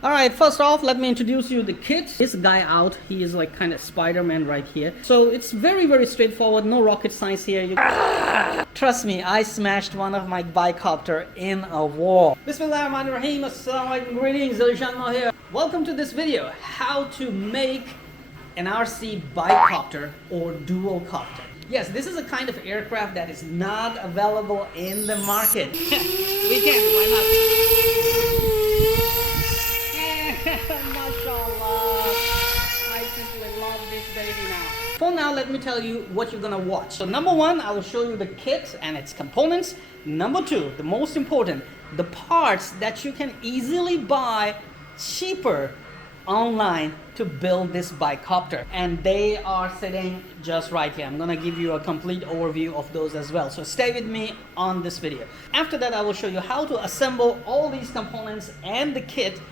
Alright, first off, let me introduce you the kit. This guy out, he is like kind of Spider-Man right here. So it's very straightforward, no rocket science here. Trust me, I smashed one of my bicopter in a wall. Bismillahirrahmanirrahim, assalamu alaikum, greetings, alishanmao here. Welcome to this video, how to make an RC bicopter or dual copter. Yes, this is a kind of aircraft that is not available in the market. We can, why not? Mashallah, I simply love this baby now. For now, let me tell you what you're gonna watch. So number one, I will show you the kit and its components. Number two, the most important, the parts that you can easily buy cheaper online to build this bicopter, and they are sitting just right here. I'm gonna give you a complete overview of those as well, so stay with me on this video. After that, I will show you how to assemble all these components and the kit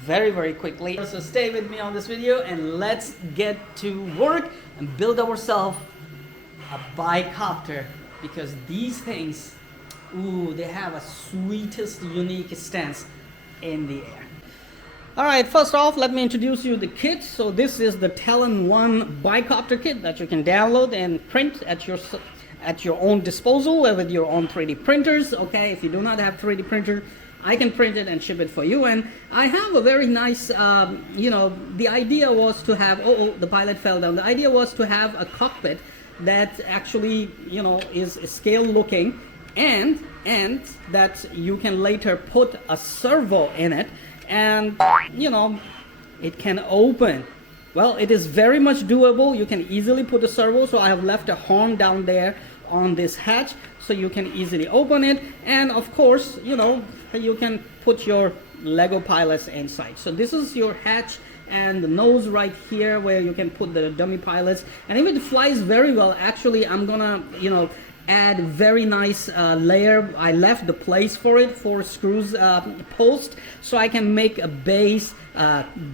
very quickly. So stay with me on this video and let's get to work and build ourselves a bicopter, because these things, ooh, they have a sweetest unique stance in the air. Alright, first off, let me introduce you the kit. So this is the Talon 1 bicopter kit that you can download and print at your own disposal with your own 3D printers. Okay, if you do not have 3D printer, I can print it and ship it for you. And I have a very nice, the idea was to have, the pilot fell down. The idea was to have a cockpit that actually, is scale looking and that you can later put a servo in it. And it can open. Well, it is very much doable. You can easily put a servo, so I have left a horn down there on this hatch so you can easily open it. And of course, you can put your Lego pilots inside. So this is your hatch and the nose right here where you can put the dummy pilots, and if it flies very well, actually I'm gonna add very nice layer. I left the place for it, for screws post, so I can make a base,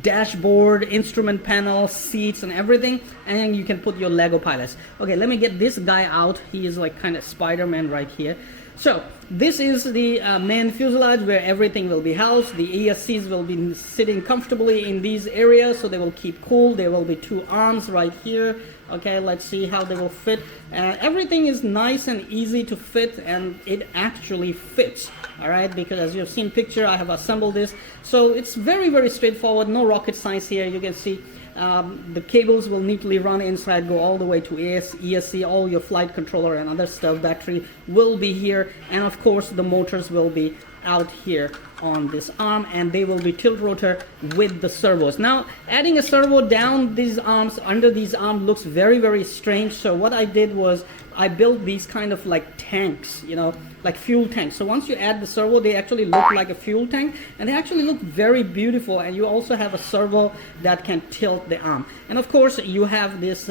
dashboard, instrument panel, seats and everything, and you can put your Lego pilots. Okay, let me get this guy out. He is like kind of Spider-Man right here. So this is the main fuselage where everything will be housed. The ESCs will be sitting comfortably in these areas, so they will keep cool. There will be two arms right here. Okay, let's see how they will fit. Everything is nice and easy to fit, and it actually fits. All right, because as you have seen picture, I have assembled this. So it's very straightforward, no rocket science here. You can see the cables will neatly run inside, go all the way to ESC, all your flight controller and other stuff. Battery will be here, and of course the motors will be out here on this arm, and they will be tilt rotor with the servos. Now adding a servo down these arms, under these arms, looks very strange. So what I did was I built these kind of like tanks, like fuel tanks. So once you add the servo, they actually look like a fuel tank, and they actually look very beautiful. And you also have a servo that can tilt the arm, and of course you have this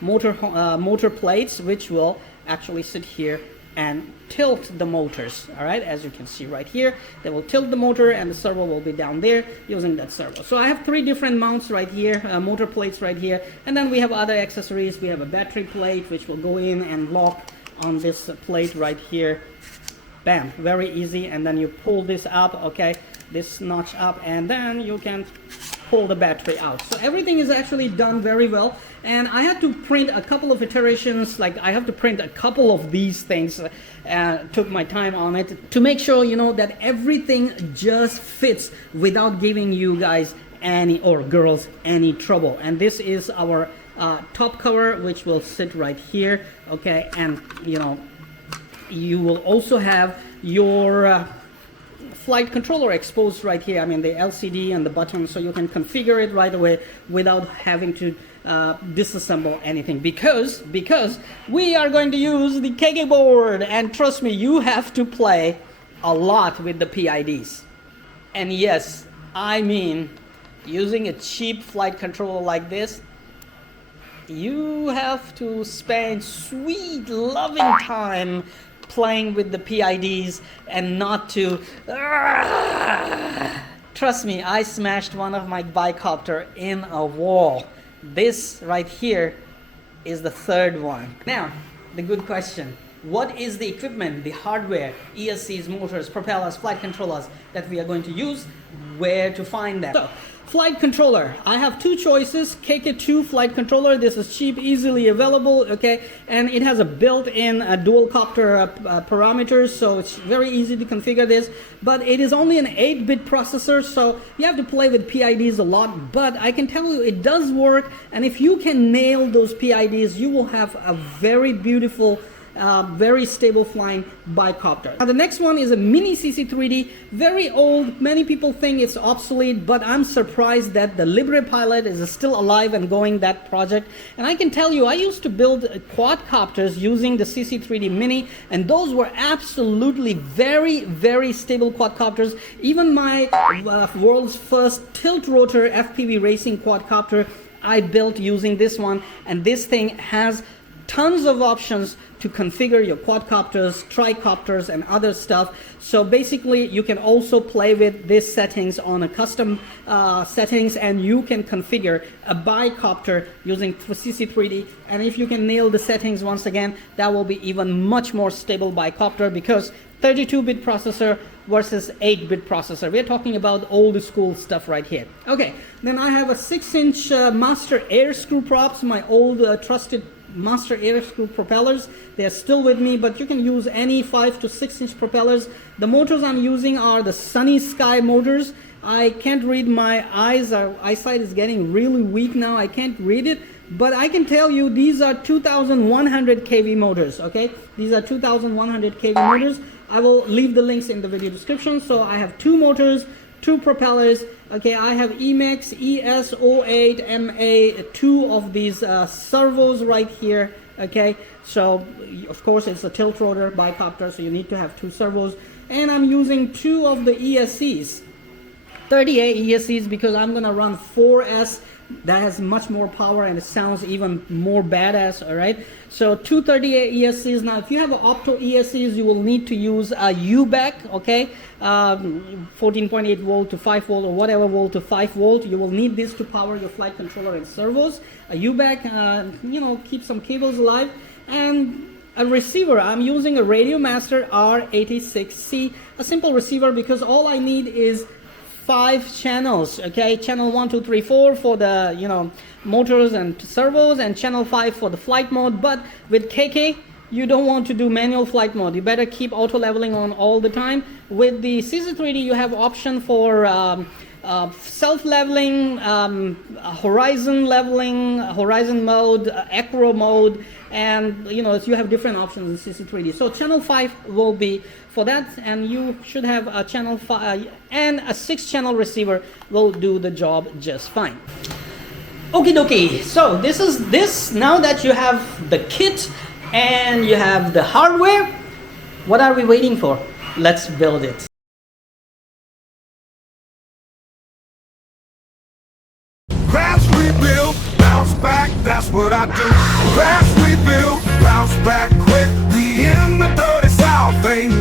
motor plates which will actually sit here and tilt the motors. All right, as you can see right here, they will tilt the motor and the servo will be down there using that servo. So I have three different mounts right here, motor plates right here, and then we have other accessories. We have a battery plate which will go in and lock on this plate right here. Bam, very easy. And then you pull this up, okay, this notch up, and then you can pull the battery out. So everything is actually done very well, and I had to print a couple of iterations. Like I have to print a couple of these things, took my time on it to make sure that everything just fits without giving you guys or girls any trouble. And this is our top cover, which will sit right here, okay, and you will also have your flight controller exposed right here. I mean the LCD and the button, so you can configure it right away without having to disassemble anything, because we are going to use the KK board, and trust me, you have to play a lot with the PIDs. And yes, I mean using a cheap flight controller like this, you have to spend sweet loving time playing with the PIDs and not to trust me, I smashed one of my bicopter in a wall. This right here is the third one. Now the good question, what is the equipment, the hardware, ESCs, motors, propellers, flight controllers that we are going to use, where to find them. So, flight controller. I have two choices. KK2 flight controller. This is cheap, easily available, okay? And it has a built-in dual copter parameters, so it's very easy to configure this. But it is only an 8-bit processor, so you have to play with PIDs a lot. But I can tell you it does work, and if you can nail those PIDs, you will have a very beautiful, very stable flying bicopter. Now the next one is a mini CC3D, very old. Many people think it's obsolete, but I'm surprised that the Libre Pilot is still alive and going, that project. And I can tell you, I used to build quadcopters using the CC3D Mini, and those were absolutely very, very stable quadcopters. Even my world's first tilt rotor FPV racing quadcopter I built using this one, and this thing has tons of options to configure your quadcopters, tricopters, and other stuff. So basically, you can also play with these settings on a custom settings, and you can configure a bicopter using CC3D. And if you can nail the settings once again, that will be even much more stable bicopter, because 32-bit processor versus 8-bit processor. We're talking about old school stuff right here. Okay, then I have a 6-inch master air screw props, my old trusted master air screw propellers. They're still with me, but you can use any 5 to 6-inch propellers. The motors I'm using are the Sunny Sky motors. I can't read, my eyes, our eyesight is getting really weak now. I can't read it, but I can tell you these are 2100 kV motors, okay? These are 2100 kV motors. I will leave the links in the video description. So I have two motors, two propellers. Okay, I have Emax ES08MA, two of these servos right here. Okay, so of course it's a tilt rotor bicopter, so you need to have two servos. And I'm using two of the ESCs, 30A ESCs, because I'm gonna run 4S. That has much more power and it sounds even more badass. All right, so 238 ESCs. Now if you have an opto ESCs, you will need to use a UBAC, okay, 14.8 volt to 5 volt or whatever volt to 5 volt. You will need this to power your flight controller and servos. A UBAC, you know, keep some cables alive. And a receiver, I'm using a Radiomaster R86C, a simple receiver, because all I need is 5 channels, okay? Channel 1, 2, 3, 4 for the, you know, motors and servos, and channel 5 for the flight mode. But with KK, you don't want to do manual flight mode. You better keep auto leveling on all the time. With the CC3D, you have option for self-leveling, horizon leveling, horizon mode, acro mode, and you know, you have different options in CC3D. So channel 5 will be for that, and you should have a channel 5 and a 6-channel receiver will do the job just fine. Okie dokie, so this is this. Now that you have the kit and you have the hardware, what are we waiting for? Let's build it. Crash, rebuild, bounce back, that's what I do. Crash, rebuild, bounce back quick. We in the dirty South, ain't